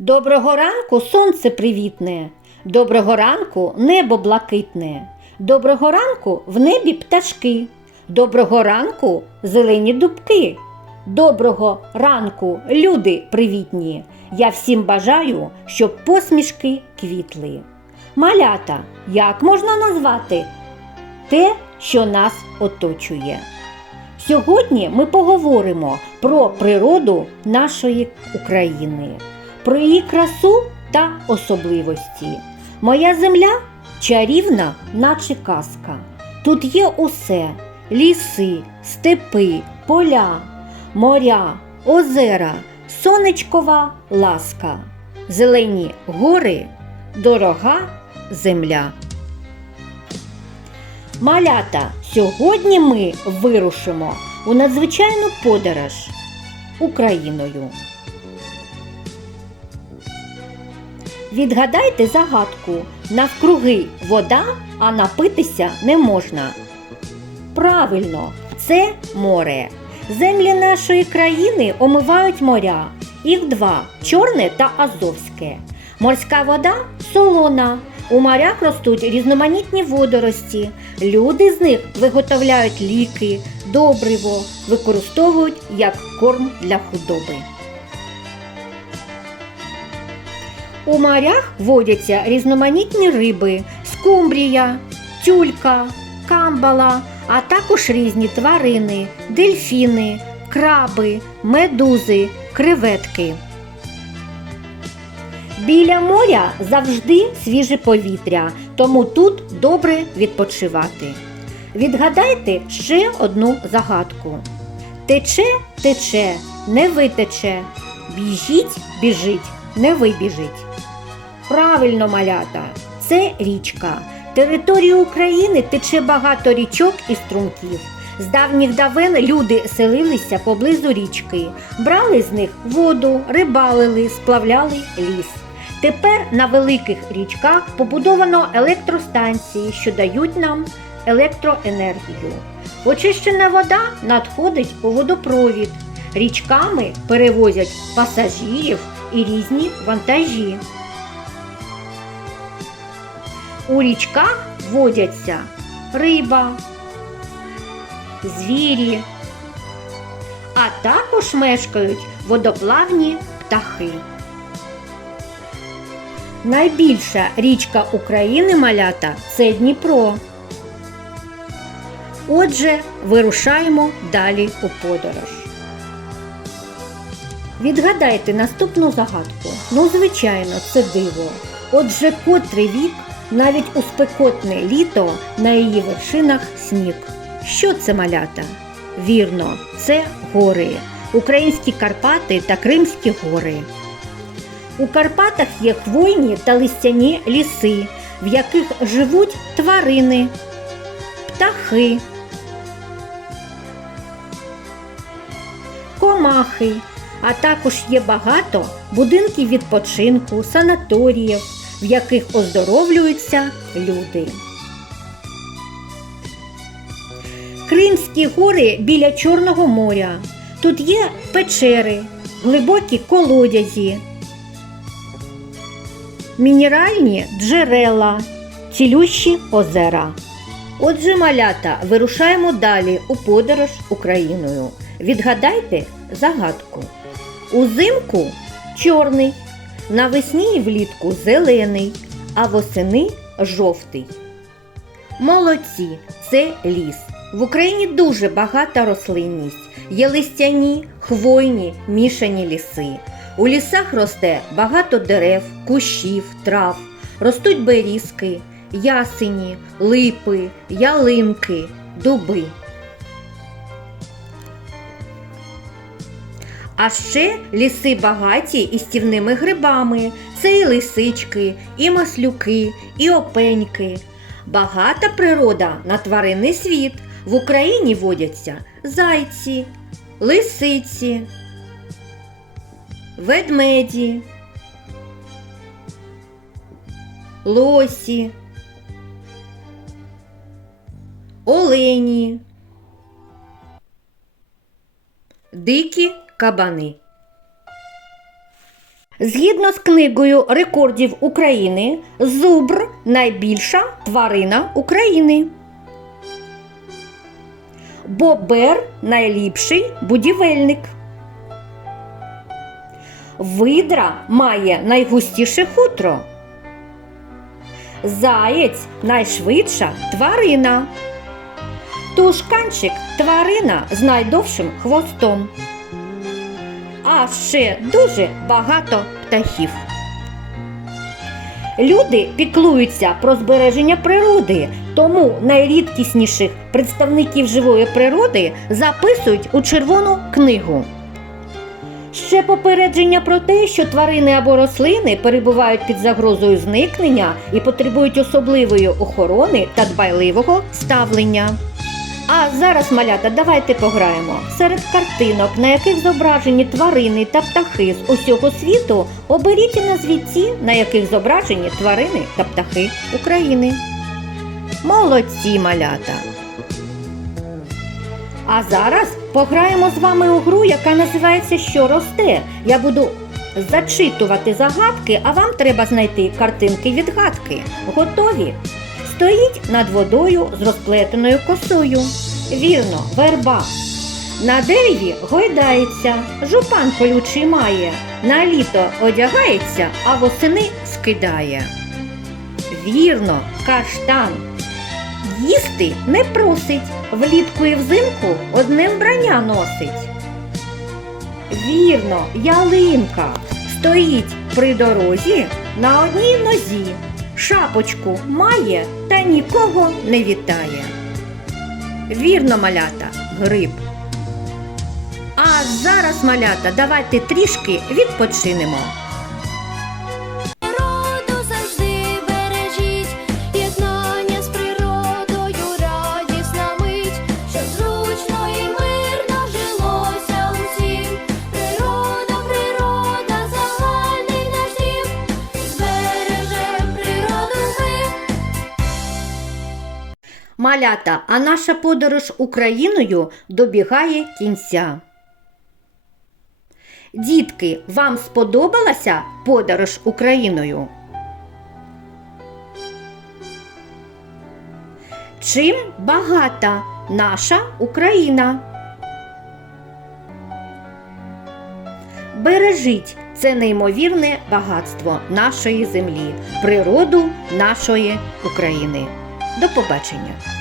Доброго ранку сонце привітне, доброго ранку небо блакитне, доброго ранку в небі пташки, доброго ранку зелені дубки, доброго ранку люди привітні. Я всім бажаю, щоб посмішки квітли. Малята, як можна назвати те, що нас оточує? Сьогодні ми поговоримо про природу нашої України, про її красу та особливості. Моя земля чарівна, наче казка. Тут є усе: ліси, степи, поля, моря, озера, сонечкова ласка, зелені гори, дорога земля. Малята, сьогодні ми вирушимо у надзвичайну подорож Україною. Відгадайте загадку. Навкруги вода, а напитися не можна. Правильно, це море. Землі нашої країни омивають моря. Їх два чорне та азовське. Морська вода солона. У морях ростуть різноманітні водорості. Люди з них виготовляють ліки, добриво, використовують як корм для худоби. У морях водяться різноманітні риби, скумбрія, тюлька, камбала, а також різні тварини, дельфіни, краби, медузи, креветки. Біля моря завжди свіже повітря, тому тут добре відпочивати. Відгадайте ще одну загадку. Тече, тече, не витече, біжіть, біжить, не вибіжить. Правильно, малята, це річка. Територію України тече багато річок і струмків. З давніх давен люди селилися поблизу річки, брали з них воду, рибалили, сплавляли ліс. Тепер на великих річках побудовано електростанції, що дають нам електроенергію. Очищена вода надходить у водопровід. Річками перевозять пасажирів і різні вантажі. У річках водяться риба, звірі, а також мешкають водоплавні птахи. Найбільша річка України малята це Дніпро. Отже, вирушаємо далі у подорож. Відгадайте наступну загадку. Ну, звичайно, це диво. Отже, котрий вік, навіть у спекотне літо на її вершинах сніг. Що це малята? Вірно, це гори, українські Карпати та Кримські гори. У Карпатах є хвойні та листяні ліси, в яких живуть тварини, птахи, комахи, а також є багато будинків відпочинку, санаторіїв, в яких оздоровлюються люди. Кримські гори біля Чорного моря. Тут є печери, глибокі колодязі, мінеральні джерела, цілющі озера. Отже, малята, вирушаємо далі у подорож Україною. Відгадайте загадку. Узимку чорний, навесні і влітку зелений, а восени жовтий. Молодці, це ліс. В Україні дуже багата рослинність. Є листяні, хвойні, мішані ліси. У лісах росте багато дерев, кущів, трав, ростуть берізки, ясені, липи, ялинки, дуби. А ще ліси багаті і стівними грибами. Це і лисички, і маслюки, і опеньки. Багата природа на тваринний світ. В Україні водяться зайці, лисиці, ведмеді, лосі, олені, дикі кабани. Згідно з книгою рекордів України, зубр найбільша тварина України. Бобер найліпший будівельник. Видра має найгустіше хутро. Заєць найшвидша тварина. Тушканчик тварина з найдовшим хвостом. А ще дуже багато птахів. Люди піклуються про збереження природи, тому найрідкісніших представників живої природи записують у Червону книгу. Ще попередження про те, що тварини або рослини перебувають під загрозою зникнення і потребують особливої охорони та дбайливого ставлення. А зараз, малята, давайте пограємо. Серед картинок, на яких зображені тварини та птахи з усього світу, оберіть і назвіть ті, на яких зображені тварини та птахи України. Молодці малята! А зараз пограємо з вами у гру, яка називається Що росте. Я буду зачитувати загадки, а вам треба знайти картинки відгадки. Готові? Стоїть над водою з розплетеною косою. Вірно, верба. На дереві гойдається, жупан колючий має, на літо одягається, а восени скидає. Вірно, каштан. Їсти не просить, влітку і взимку одне вбрання носить. Вірно, ялинка стоїть при дорозі на одній нозі, шапочку має та нікого не вітає. Вірно, малята, гриб. А зараз, малята, давайте трішки відпочинемо. Малята, а наша подорож Україною добігає кінця. Дітки, вам сподобалася подорож Україною? Чим багата наша Україна? Бережіть це неймовірне багатство нашої землі, природу нашої України. До побачення!